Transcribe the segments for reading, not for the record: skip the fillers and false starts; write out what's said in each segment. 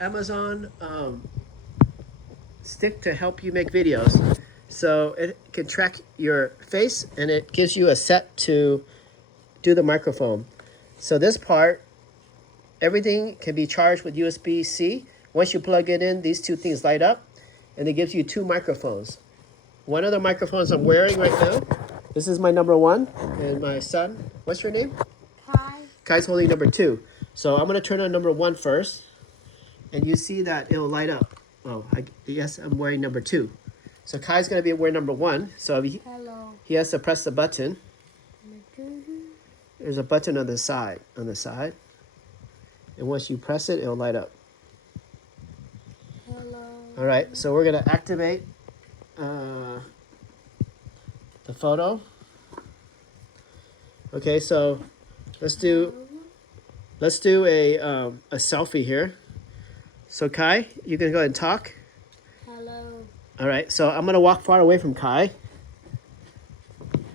Amazon stick to help you make videos. So it can track your face and it gives you a set to do the microphone. So this part, everything can be charged with USB-C. Once you plug it in, these two things light up and it gives you two microphones. One of the microphones I'm wearing right now, this is my number one, and my son, what's your name? Kai. Kai's holding number two. So I'm gonna turn on number one first, and you see that it'll light up. Oh, yes, I'm wearing number two. So Kai's gonna be wearing number one. So Hello. he has to press the button. There's a button on the side, And once you press it, it'll light up. Hello. All right, so we're gonna activate the photo. Okay, so let's do a selfie here. So Kai, you can go ahead and talk. Hello. All right, so I'm gonna walk far away from Kai,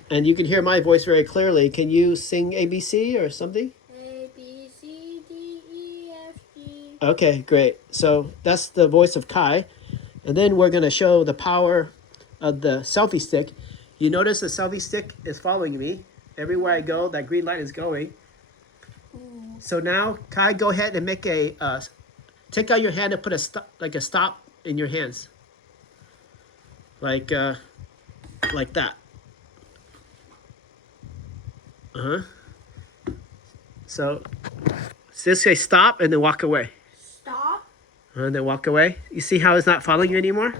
and you can hear my voice very clearly. Can you sing ABC or something? A B C D E F G. Okay, great. So that's the voice of Kai, and then we're gonna show the power of the selfie stick. You notice the selfie stick is following me everywhere I go. That green light is going. So now, Kai, go ahead and make a take out your hand and put a stop in your hands, like that. So just say stop and then walk away. Stop. And then walk away. You see how it's not following you anymore?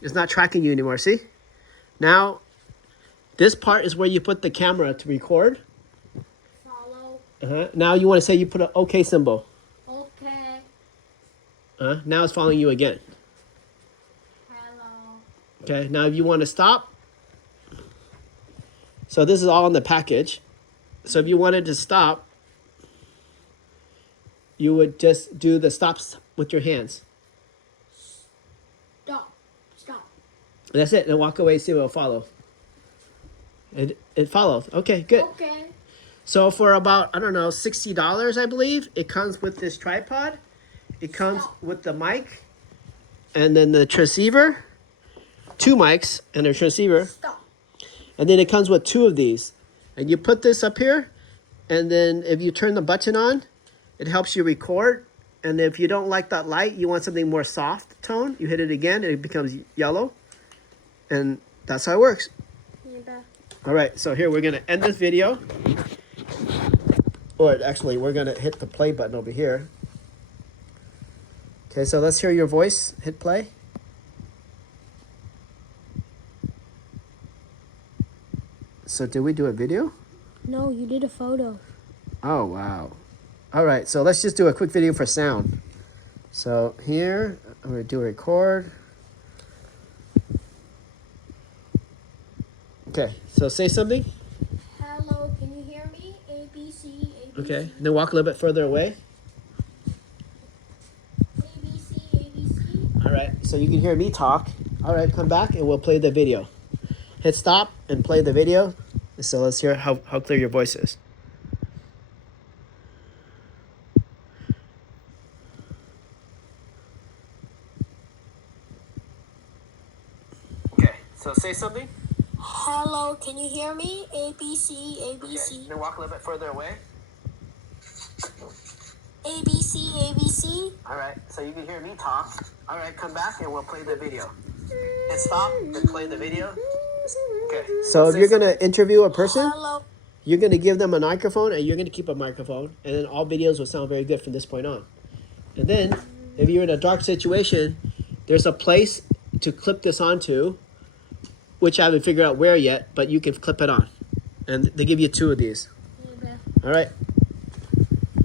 It's not tracking you anymore. See? Now, this part is where you put the camera to record. Follow. Now you want to say you put an OK symbol. Okay. Now it's following you again. Hello. Okay, now if you want to stop. So this is all in the package. So if you wanted to stop, you would just do the stops with your hands. Stop. Stop. That's it. And walk away, see what will follow. It follows. Okay, good. Okay. So for about, I don't know, $60, I believe, it comes with this tripod. It comes with the mic and then the transceiver, two mics and a transceiver. Stop. And then it comes with two of these. And you put this up here, and then if you turn the button on, it helps you record. And if you don't like that light, you want something more soft tone, you hit it again and it becomes yellow. And that's how it works. All right, so here we're gonna end this video. Or actually, we're gonna hit the play button over here. Okay, so let's hear your voice. Hit play. So did we do a video? No, you did a photo. Oh, wow. All right, so let's just do a quick video for sound. So here, I'm gonna do a record. Okay, so say something. Hello, can you hear me? A B C A B C. Okay, then walk a little bit further away. A B C A B C. All right, so you can hear me talk. All right, come back and we'll play the video. Hit stop and play the video. So let's hear how clear your voice is. Okay, so say something. Hello, can you hear me? A B C A B C. Okay, then walk a little bit further away. A B C A B C. All right, so you can hear me talk. All right, come back and we'll play the video. Hit stop and play the video. Okay. So if you're gonna interview a person, Hello. you're gonna give them a microphone and you're gonna keep a microphone, and then all videos will sound very good from this point on. And then, if you're in a dark situation, there's a place to clip this onto, which I haven't figured out where yet, but you can clip it on. And they give you two of these. All right.